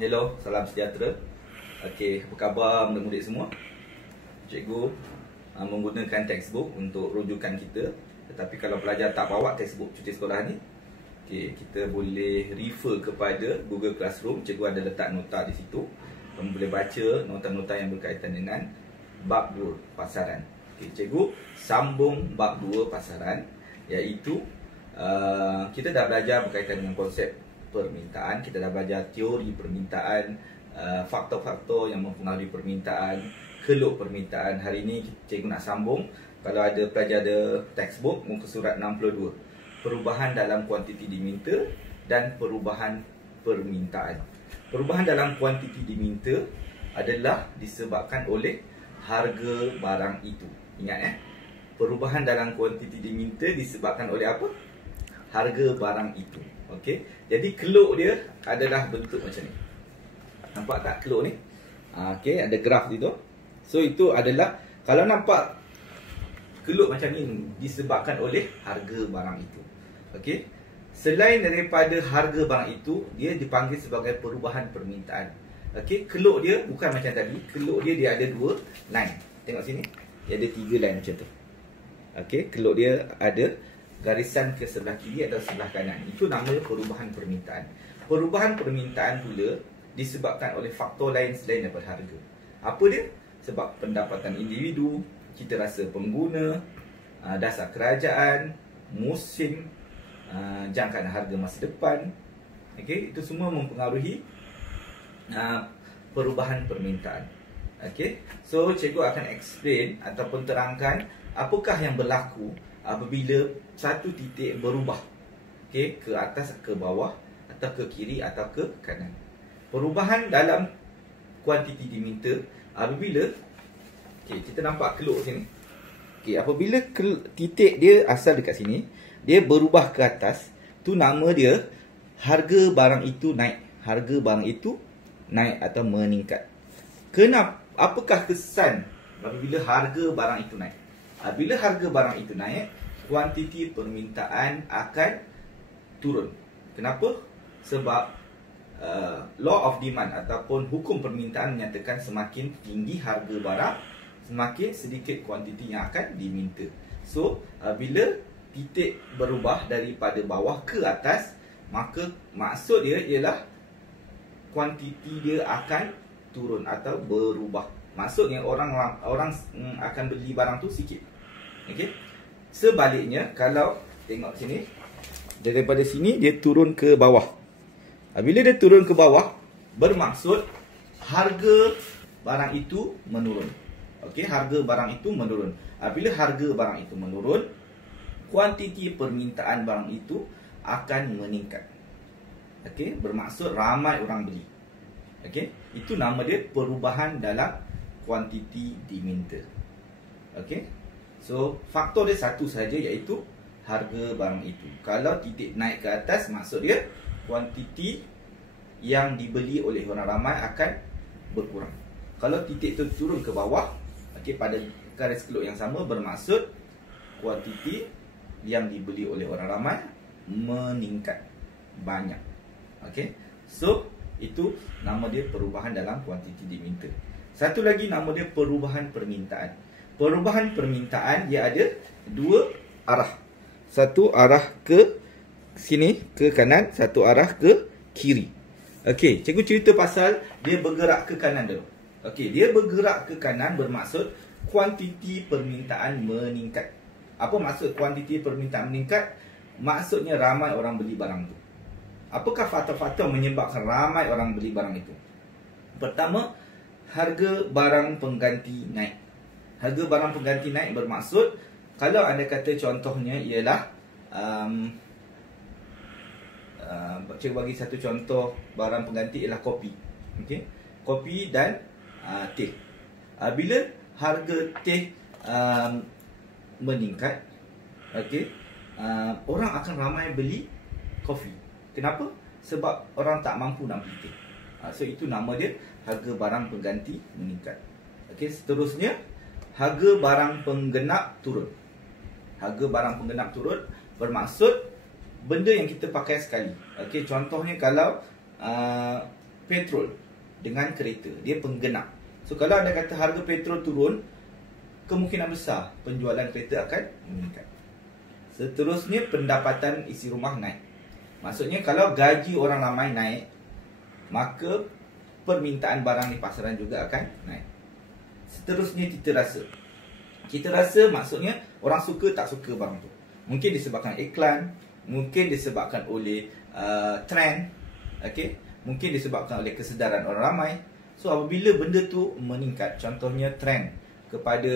Hello, salam sejahtera. Okey, apa khabar murid-murid semua? Cikgu menggunakan textbook untuk rujukan kita. Tetapi kalau pelajar tak bawa textbook cuti sekolah ni, okey, kita boleh refer kepada Google Classroom. Cikgu ada letak nota di situ. Kamu boleh baca nota-nota yang berkaitan dengan bab 2 pasaran. Okey, cikgu sambung bab 2 pasaran, iaitu kita dah belajar berkaitan dengan konsep permintaan. Kita dah belajar teori permintaan, faktor-faktor yang mempengaruhi permintaan, keluk permintaan. Hari ini cikgu nak sambung. Kalau ada pelajar ada textbook, muka surat 62, perubahan dalam kuantiti diminta dan perubahan permintaan. Perubahan dalam kuantiti diminta adalah disebabkan oleh harga barang itu. Ingat perubahan dalam kuantiti diminta disebabkan oleh apa? Harga barang itu. Okey. Jadi keluk dia adalah bentuk macam ni. Nampak tak keluk ni? Okey, ada graf itu. So itu adalah, kalau nampak keluk macam ni, disebabkan oleh harga barang itu. Okey. Selain daripada harga barang itu, dia dipanggil sebagai perubahan permintaan. Okey, keluk dia bukan macam tadi. Keluk dia ada dua line. Tengok sini. Dia ada 3 line macam tu. Okey, keluk dia ada garisan ke sebelah kiri atau sebelah kanan. Itu namanya perubahan permintaan. Perubahan permintaan pula disebabkan oleh faktor lain selain daripada harga. Apa dia? Sebab pendapatan individu, cita rasa pengguna, dasar kerajaan, musim, jangkaan harga masa depan. Okey, itu semua mempengaruhi perubahan permintaan. Okey, so cikgu akan explain ataupun terangkan apakah yang berlaku apabila satu titik berubah, okey, ke atas, ke bawah, atau ke kiri atau ke kanan. Perubahan dalam kuantiti diminta apabila, okey, kita nampak keluk sini. Okey, apabila titik dia asal dekat sini, dia berubah ke atas, tu nama dia harga barang itu naik. Harga barang itu naik atau meningkat. Kenapa? Apakah kesan apabila harga barang itu naik? Bila harga barang itu naik, kuantiti permintaan akan turun. Kenapa? Sebab law of demand ataupun hukum permintaan menyatakan semakin tinggi harga barang, semakin sedikit kuantiti yang akan diminta. So, bila titik berubah daripada bawah ke atas, maka maksud dia ialah kuantiti dia akan turun atau berubah. Maksudnya orang akan beli barang tu sikit. Okey. Sebaliknya, kalau tengok sini, daripada sini dia turun ke bawah. Bila dia turun ke bawah, bermaksud harga barang itu menurun. Okey, harga barang itu menurun. Bila harga barang itu menurun, kuantiti permintaan barang itu akan meningkat. Okey, bermaksud ramai orang beli. Okey, itu nama dia perubahan dalam kuantiti diminta. Okey. So, faktor dia satu saja, iaitu harga barang itu. Kalau titik naik ke atas, maksud dia kuantiti yang dibeli oleh orang ramai akan berkurang. Kalau titik itu turun ke bawah, okey, pada garis keluk yang sama, bermaksud kuantiti yang dibeli oleh orang ramai meningkat banyak. Okey. So, itu nama dia perubahan dalam kuantiti diminta. Satu lagi nama dia perubahan permintaan. Perubahan permintaan dia ada dua arah. Satu arah ke sini, ke kanan. Satu arah ke kiri. Okey, cikgu cerita pasal dia bergerak ke kanan dulu. Okey, dia bergerak ke kanan bermaksud kuantiti permintaan meningkat. Apa maksud kuantiti permintaan meningkat? Maksudnya ramai orang beli barang tu. Apakah faktor-faktor menyebabkan ramai orang beli barang itu? Pertama, harga barang pengganti naik. Harga barang pengganti naik bermaksud, kalau anda kata contohnya ialah cikgu bagi satu contoh barang pengganti ialah kopi. Okey, kopi dan teh. Bila harga teh meningkat, okey, orang akan ramai beli kopi. Kenapa? Sebab orang tak mampu nak beli teh. So itu nama dia harga barang pengganti meningkat. Okey, seterusnya harga barang penggenap turun. Harga barang penggenap turun bermaksud benda yang kita pakai sekali. Okey, contohnya kalau petrol dengan kereta. Dia penggenap. So kalau anda kata harga petrol turun, kemungkinan besar penjualan kereta akan meningkat. Seterusnya, pendapatan isi rumah naik. Maksudnya kalau gaji orang ramai naik, maka permintaan barang di pasaran juga akan naik. Seterusnya, cita rasa. Cita rasa maksudnya orang suka tak suka barang tu. Mungkin disebabkan iklan, mungkin disebabkan oleh trend, okay? Mungkin disebabkan oleh kesedaran orang ramai. So apabila benda tu meningkat, contohnya trend kepada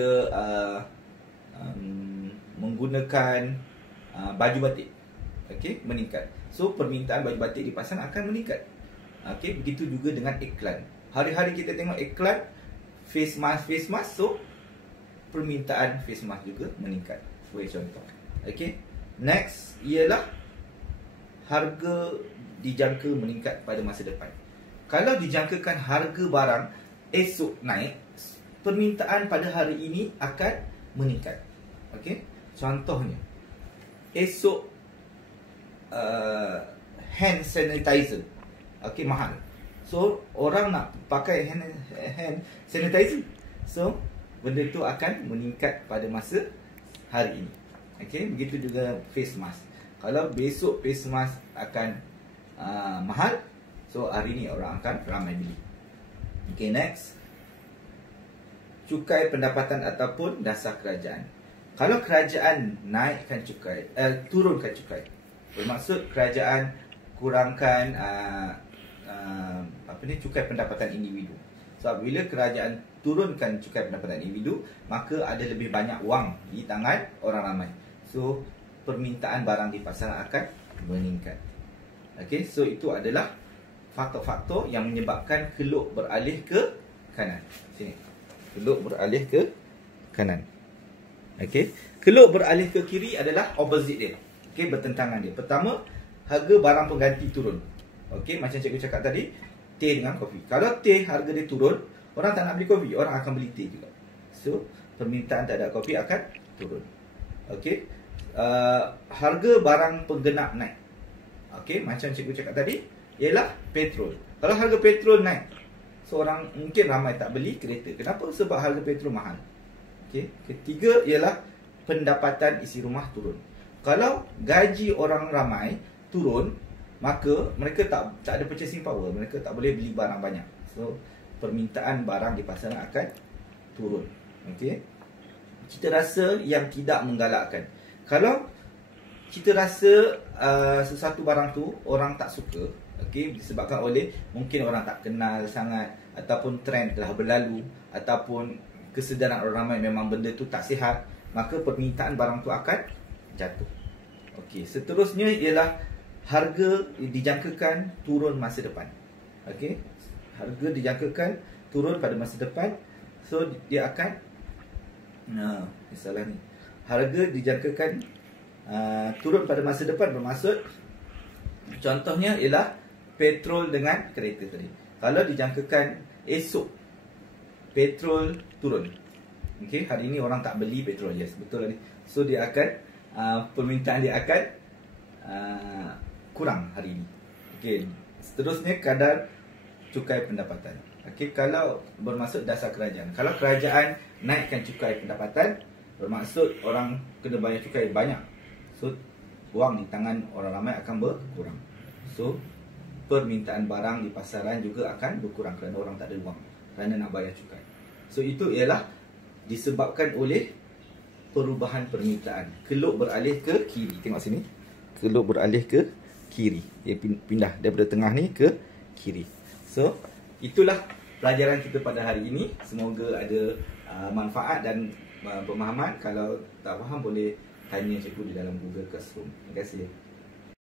menggunakan baju batik, okay, meningkat. So permintaan baju batik di pasaran akan meningkat. Okay, begitu juga dengan iklan. Hari-hari kita tengok iklan face mask, so permintaan face mask juga meningkat. Sebagai contoh. Okay, next ialah harga dijangka meningkat pada masa depan. Kalau dijangkakan harga barang esok naik, permintaan pada hari ini akan meningkat. Okey, contohnya esok hand sanitizer, okey, mahal. So orang nak pakai hand sanitizer. So benda tu akan meningkat pada masa hari ini. Okey, begitu juga face mask. Kalau besok face mask akan mahal, so hari ni orang akan ramai beli. Okay, next. Cukai pendapatan ataupun dasar kerajaan. Kalau kerajaan naikkan cukai, turunkan cukai, bermaksud kerajaan kurangkan cukai pendapatan individu. So bila kerajaan turunkan cukai pendapatan individu, maka ada lebih banyak wang di tangan orang ramai. So permintaan barang di pasaran akan meningkat. Okay, so itu adalah faktor-faktor yang menyebabkan keluk beralih ke kanan. Sini. Keluk beralih ke kanan. Okay, keluk beralih ke kiri adalah opposite dia. Okay, bertentangan dia. Pertama, harga barang pengganti turun. Okay, macam cikgu cakap tadi, teh dengan kopi. Kalau teh harga dia turun, orang tak nak beli kopi, orang akan beli teh juga. So permintaan terhadap kopi akan turun. Okay, harga barang penggenap naik. Okay, macam cikgu cakap tadi, ialah petrol. Kalau harga petrol naik, seorang mungkin ramai tak beli kereta. Kenapa? Sebab harga petrol mahal. Okay. Ketiga ialah pendapatan isi rumah turun. Kalau gaji orang ramai turun, maka mereka tak ada purchasing power. Mereka tak boleh beli barang banyak. So permintaan barang di pasaran akan turun. Okay. Cita rasa yang tidak menggalakkan. Kalau cita rasa sesuatu barang tu orang tak suka, okay, disebabkan oleh mungkin orang tak kenal sangat, ataupun trend telah berlalu, ataupun kesedaran orang ramai memang benda tu tak sihat, maka permintaan barang tu akan jatuh. Okey, seterusnya ialah harga dijangkakan turun masa depan. Okey, harga dijangkakan turun pada masa depan, so dia akan salah ni. Harga dijangkakan turun pada masa depan bermaksud contohnya ialah petrol dengan kereta tadi. Kalau dijangkakan esok petrol turun, okay, hari ini orang tak beli petrol, yes, betul tadi. So dia akan permintaan dia akan kurang hari ini. Okay, seterusnya kadar cukai pendapatan. Okay, kalau bermaksud dasar kerajaan. Kalau kerajaan naikkan cukai pendapatan, bermaksud orang kena bayar cukai banyak. So wang di tangan orang ramai akan berkurang. So permintaan barang di pasaran juga akan berkurang kerana orang tak ada wang, kerana nak bayar cukai. So itu ialah disebabkan oleh perubahan permintaan. Keluk beralih ke kiri. Tengok sini. Keluk beralih ke kiri. Dia pindah daripada tengah ni ke kiri. So itulah pelajaran kita pada hari ini. Semoga ada manfaat dan pemahaman. Kalau tak faham boleh tanya cikgu di dalam Google Classroom. Terima kasih.